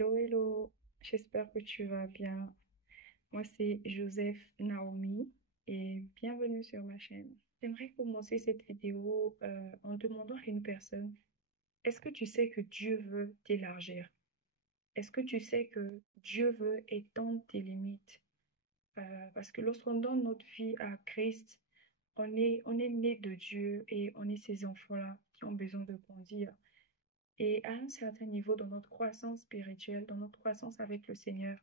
Hello, hello, j'espère que tu vas bien. Moi, c'est Joseph Naomi et bienvenue sur ma chaîne. J'aimerais commencer cette vidéo en demandant à une personne, est-ce que tu sais que Dieu veut t'élargir? Est-ce que tu sais que Dieu veut étendre tes limites? Parce que lorsqu'on donne notre vie à Christ, on est né de Dieu et on est ces enfants-là qui ont besoin de grandir. Et à un certain niveau dans notre croissance spirituelle, dans notre croissance avec le Seigneur,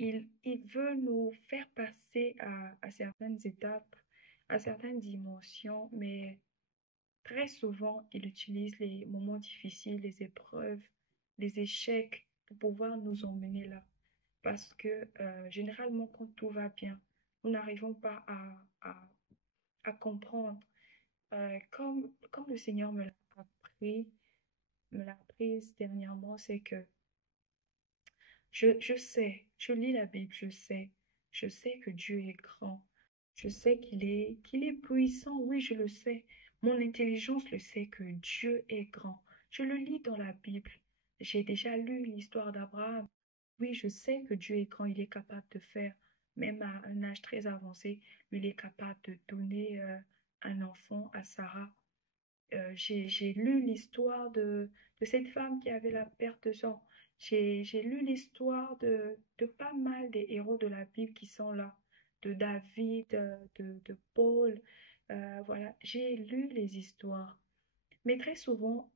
il veut nous faire passer à certaines étapes, à certaines dimensions, mais très souvent, il utilise les moments difficiles, les épreuves, les échecs pour pouvoir nous emmener là. Parce que généralement, quand tout va bien, nous n'arrivons pas à comprendre. Comme le Seigneur appris, me l'a appris dernièrement, c'est que je sais, je lis la Bible, je sais que Dieu est grand, je sais qu'il est puissant, oui, je le sais. Mon intelligence le sait que Dieu est grand. Je le lis dans la Bible. J'ai déjà lu l'histoire d'Abraham. Oui, je sais que Dieu est grand, il est capable de faire, même à un âge très avancé, il est capable de donner un enfant à Sarah. J'ai lu l'histoire de cette femme qui avait la perte de sang. J'ai lu l'histoire de pas mal des héros de la Bible qui sont là, de David, de Paul. Voilà, j'ai lu les histoires. Mais très souvent,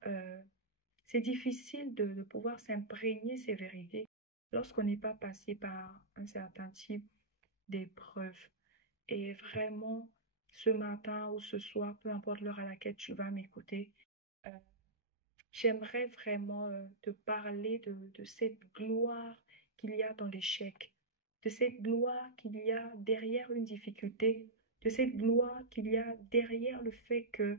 c'est difficile de pouvoir s'imprégner ces vérités lorsqu'on n'est pas passé par un certain type d'épreuve. Et vraiment, ce matin ou ce soir, peu importe l'heure à laquelle tu vas m'écouter, euh, j'aimerais vraiment te parler de cette gloire qu'il y a dans l'échec, de cette gloire qu'il y a derrière une difficulté, de cette gloire qu'il y a derrière le fait que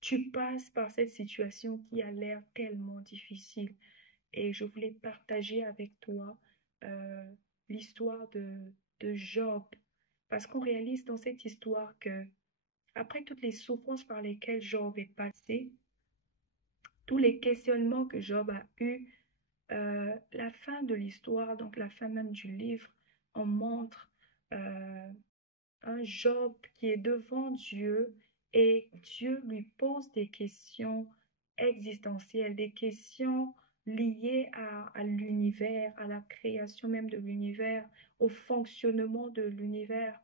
tu passes par cette situation qui a l'air tellement difficile. Et je voulais partager avec toi euh, l'histoire de Job, parce qu'on réalise dans cette histoire que après toutes les souffrances par lesquelles Job est passé, tous les questionnements que Job a eus, la fin de l'histoire, donc la fin même du livre, en montre euh, un Job qui est devant Dieu et Dieu lui pose des questions existentielles, des questions liées à l'univers, à la création même de l'univers, au fonctionnement de l'univers.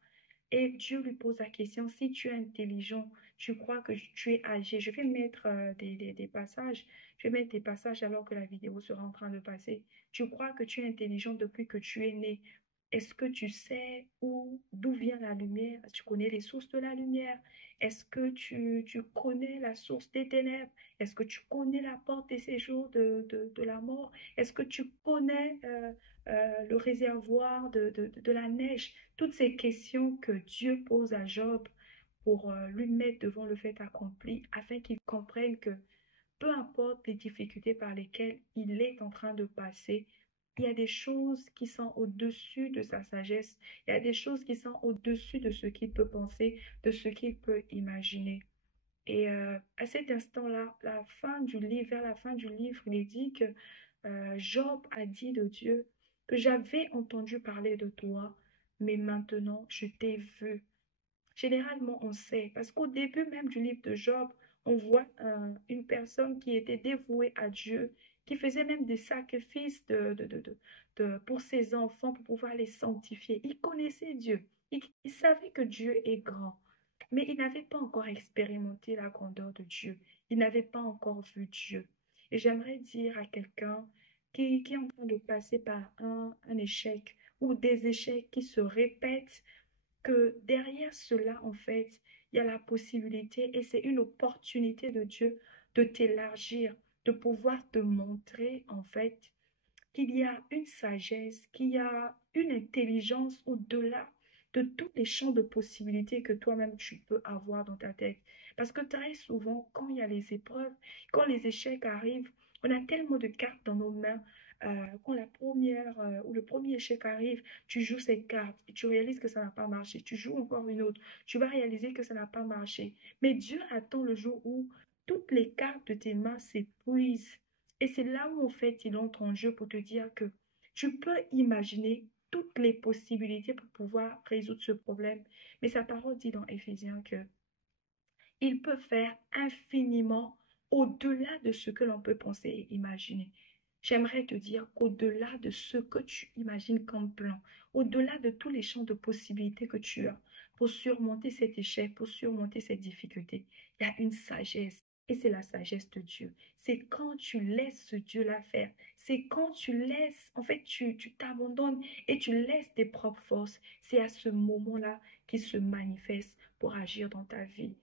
Et Dieu lui pose la question, si tu es intelligent, tu crois que tu es âgé. Je vais mettre des passages, je vais mettre des passages alors que la vidéo sera en train de passer. Tu crois que tu es intelligent depuis que tu es né. Est-ce que tu sais d'où vient la lumière? Tu connais les sources de la lumière? Est-ce que tu connais la source des ténèbres? Est-ce que tu connais la porte des séjours de la mort? Est-ce que tu connais le réservoir de la neige? Toutes ces questions que Dieu pose à Job pour lui mettre devant le fait accompli afin qu'il comprenne que peu importe les difficultés par lesquelles il est en train de passer, il y a des choses qui sont au-dessus de sa sagesse, il y a des choses qui sont au-dessus de ce qu'il peut penser, de ce qu'il peut imaginer. Et à cet instant-là, la fin du livre, vers la fin du livre, il est dit que Job a dit de Dieu que j'avais entendu parler de toi, mais maintenant je t'ai vu. Généralement, on sait, parce qu'au début même du livre de Job, on voit une personne qui était dévouée à Dieu, qui faisait même des sacrifices pour ses enfants, pour pouvoir les sanctifier. Il connaissait Dieu, il savait que Dieu est grand, mais il n'avait pas encore expérimenté la grandeur de Dieu. Il n'avait pas encore vu Dieu. Et j'aimerais dire à quelqu'un qui est en train de passer par un échec ou des échecs qui se répètent, que derrière cela, en fait, il y a la possibilité et c'est une opportunité de Dieu de t'élargir, de pouvoir te montrer, en fait, qu'il y a une sagesse, qu'il y a une intelligence au-delà de tous les champs de possibilités que toi-même tu peux avoir dans ta tête. Parce que très souvent, quand il y a les épreuves, quand les échecs arrivent, on a tellement de cartes dans nos mains. Quand la première ou le premier échec arrive, tu joues cette carte et tu réalises que ça n'a pas marché. Tu joues encore une autre, tu vas réaliser que ça n'a pas marché. Mais Dieu attend le jour où toutes les cartes de tes mains s'épuisent Et c'est là où, en fait, il entre en jeu pour te dire que tu peux imaginer toutes les possibilités pour pouvoir résoudre ce problème. Mais sa parole dit dans Éphésiens que il peut faire infiniment au-delà de ce que l'on peut penser et imaginer. J'aimerais te dire qu'au-delà de ce que tu imagines comme plan, au-delà de tous les champs de possibilités que tu as pour surmonter cet échec, pour surmonter cette difficulté, il y a une sagesse. Et c'est la sagesse de Dieu. C'est quand tu laisses ce Dieu-là faire. C'est quand tu laisses, en fait, tu t'abandonnes et tu laisses tes propres forces. C'est à ce moment-là qu'il se manifeste pour agir dans ta vie.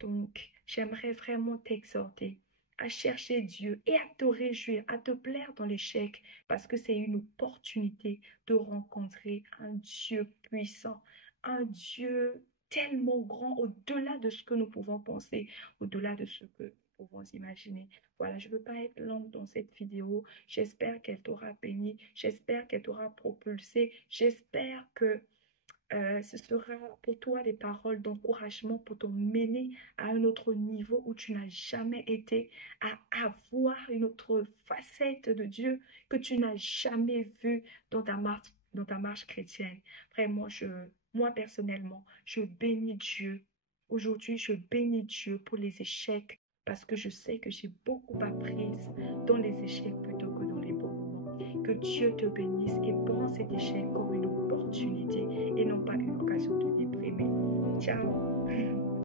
Donc, j'aimerais vraiment t'exhorter à chercher Dieu et à te réjouir, à te plaire dans l'échec, parce que c'est une opportunité de rencontrer un Dieu puissant, un Dieu tellement grand, au-delà de ce que nous pouvons penser, au-delà de ce que nous pouvons imaginer. Voilà, je ne veux pas être longue dans cette vidéo. J'espère qu'elle t'aura béni, j'espère qu'elle t'aura propulsé, j'espère que ce sera pour toi des paroles d'encouragement pour te mener à un autre niveau où tu n'as jamais été, à avoir une autre facette de Dieu que tu n'as jamais vue dans ta marche chrétienne. Vraiment, moi personnellement, je bénis Dieu. Aujourd'hui, je bénis Dieu pour les échecs parce que je sais que j'ai beaucoup appris dans les échecs plutôt que dans les bons moments. Que Dieu te bénisse et prends cet échec comme une opportunité et non pas une occasion de déprimer. Ciao